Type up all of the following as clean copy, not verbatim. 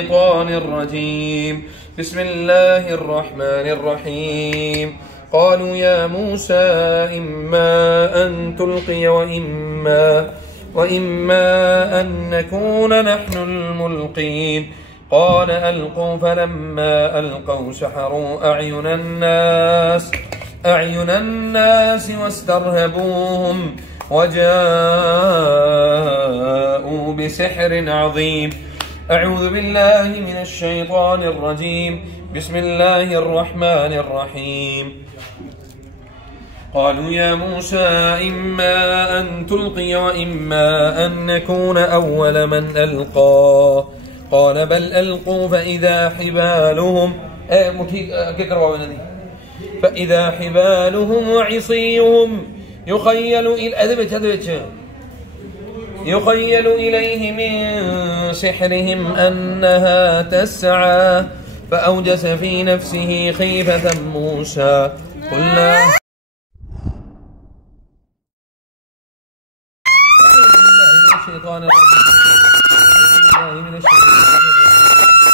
الشيطان الرجيم. بسم الله الرحمن الرحيم. قالوا يا موسى إما أن تلقي وإما أن نكون نحن الملقين. قال ألقوا، فلما ألقوا سحروا أعين الناس واسترهبوهم وجاءوا بسحر عظيم. أعوذ بالله من الشيطان الرجيم. بسم الله الرحمن الرحيم. قالوا يا موسى إما أن تلقي وإما أن نكون أول من ألقى. قال بل ألقوا فإذا حبالهم وعصيهم يخيل إليه من سحرهم أنها تسعى، فأوجس في نفسه خيفة موسى. قلنا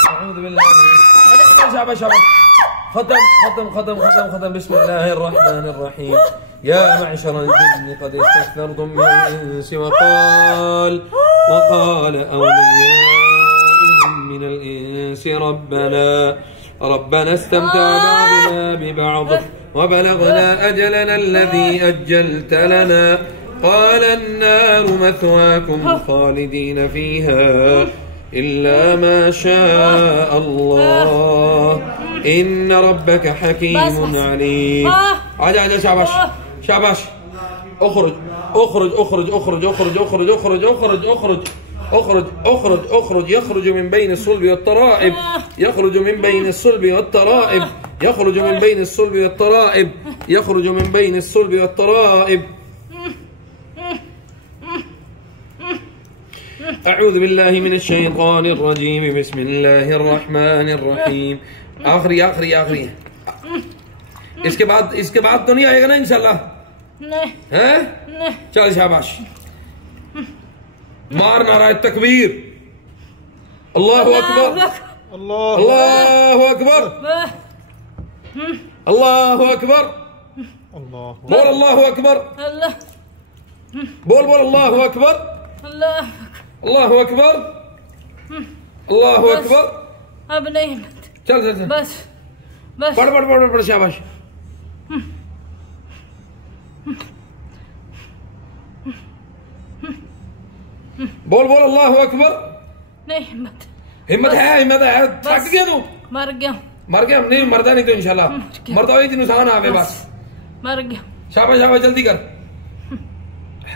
أعوذ بالله ختم. بسم الله الرحمن الرحيم. يا معشر الجن قد استكثرتم من الإنس وقال أولياؤهم من الإنس ربنا استمتع بعضنا ببعض وبلغنا أجلنا الذي أجلت لنا. قال النار مثواكم خالدين فيها إلا ما شاء الله إن ربك حكيم عليم. عجل شعباش اخرج يخرج من بين الصلب والترائب. أعوذ بالله من الشيطان الرجيم. بسم الله الرحمن الرحيم. आखिरी इसके बाद तो नहीं आएगा ना इंशाल्लाह? नहीं। हैं? नहीं। चल शाबाश, मार नारा तकबीर। अल्लाहु अकबर, अल्लाहु अकबर, अल्लाहु अकबर, बोल अल्लाहु अकबर, बोल अल्लाहु अकबर, अल्लाहु अकबर, अल्लाहु अकबर। अब नहीं, चल बस पढ़ शाबाश। बोल अल्लाहु अकबर। नहीं, हिम्मत है थक गया तू? मर गया नहीं, मरदा नहीं तो इंशाल्लाह मरदा ही नुकसान आवे बस। मर गया। शाबाश जल्दी कर।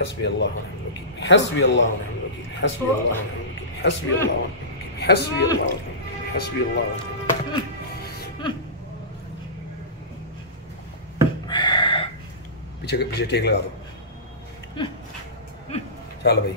हस्बी अल्लाह व निअमल वकील, हस्बी अल्लाह व निअमल वकील, हस्बी अल्लाह व निअमल वकील, हस्बी अल्लाह व निअमल वकील, हस्बी अल्लाह व निअमल वकील, हस्बी अल्लाह व निअमल वकील। पीछे टेक लगा दो। चल भाई।